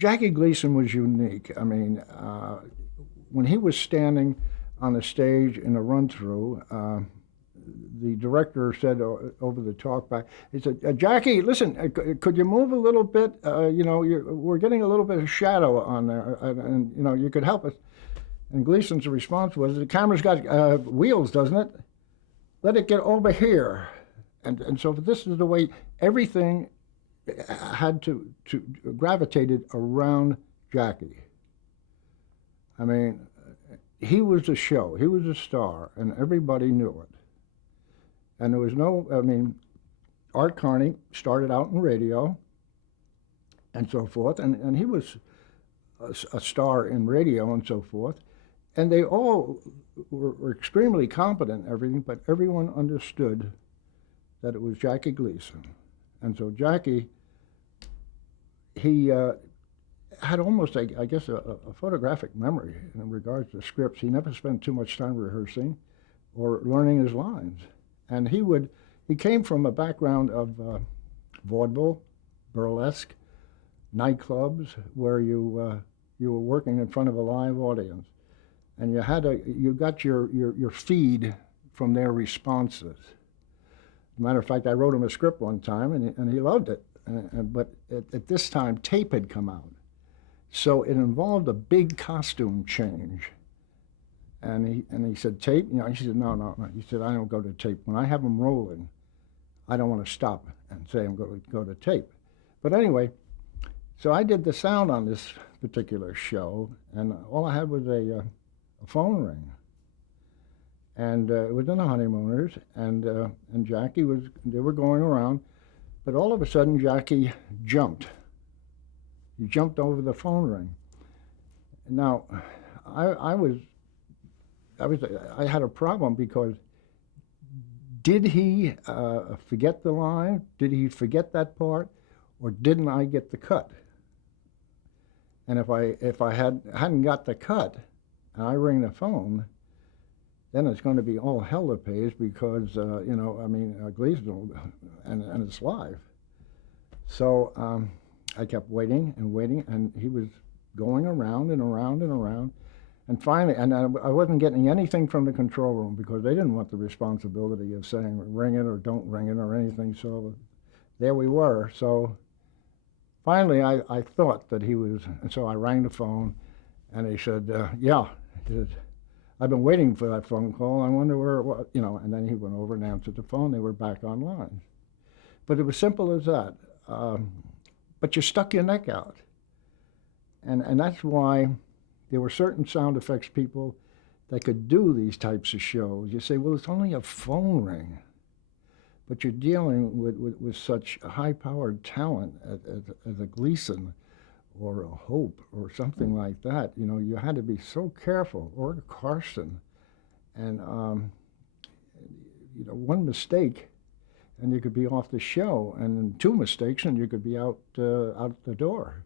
Jackie Gleason was unique. I mean, when he was standing on the stage in a run-through, the director said over the talkback, he said, "Jackie, listen, could you move a little bit? We're getting a little bit of shadow on there, and you could help us." And Gleason's response was, "The camera's got wheels, doesn't it? Let it get over here." And so this is the way everything had to gravitated around Jackie. I mean, he was a show. He was a star, and everybody knew it. And there was no, I mean, Art Carney started out in radio and so forth, and he was a star in radio and so forth. And they all were extremely competent in everything, but everyone understood that it was Jackie Gleason. And so Jackie, he had almost, I guess, a photographic memory in regards to scripts. He never spent too much time rehearsing or learning his lines. And he came from a background of vaudeville, burlesque, nightclubs, where you were working in front of a live audience. And you got your feed from their responses. As a matter of fact, I wrote him a script one time, and he loved it. But at this time, tape had come out. So it involved a big costume change. And he said, "Tape?" He said, no. He said, "I don't go to tape. When I have them rolling, I don't want to stop and say I'm going to go to tape." But anyway, so I did the sound on this particular show, and all I had was a phone ring. And it was in the Honeymooners, and Jackie they were going around, but all of a sudden Jackie jumped. He jumped over the phone ring. Now, I had a problem because did he forget the line? Did he forget that part, or didn't I get the cut? And if I hadn't got the cut, and I ring the phone, then it's going to be all hell to pays because Gleason, and it's live. So I kept waiting and waiting, and he was going around and around and around. And finally, and I wasn't getting anything from the control room because they didn't want the responsibility of saying ring it or don't ring it or anything. So there we were. So finally, I thought that he was, and so I rang the phone, and he said, "Yeah." He said, "I've been waiting for that phone call. I wonder where it was," And then he went over and answered the phone. They were back online. But it was simple as that. But you stuck your neck out, and that's why. There were certain sound effects people that could do these types of shows. You say, well, it's only a phone ring. But you're dealing with such high-powered talent as a Gleason or a Hope or something like that. You had to be so careful, or a Carson. And, one mistake, and you could be off the show. And then two mistakes, and you could be out the door.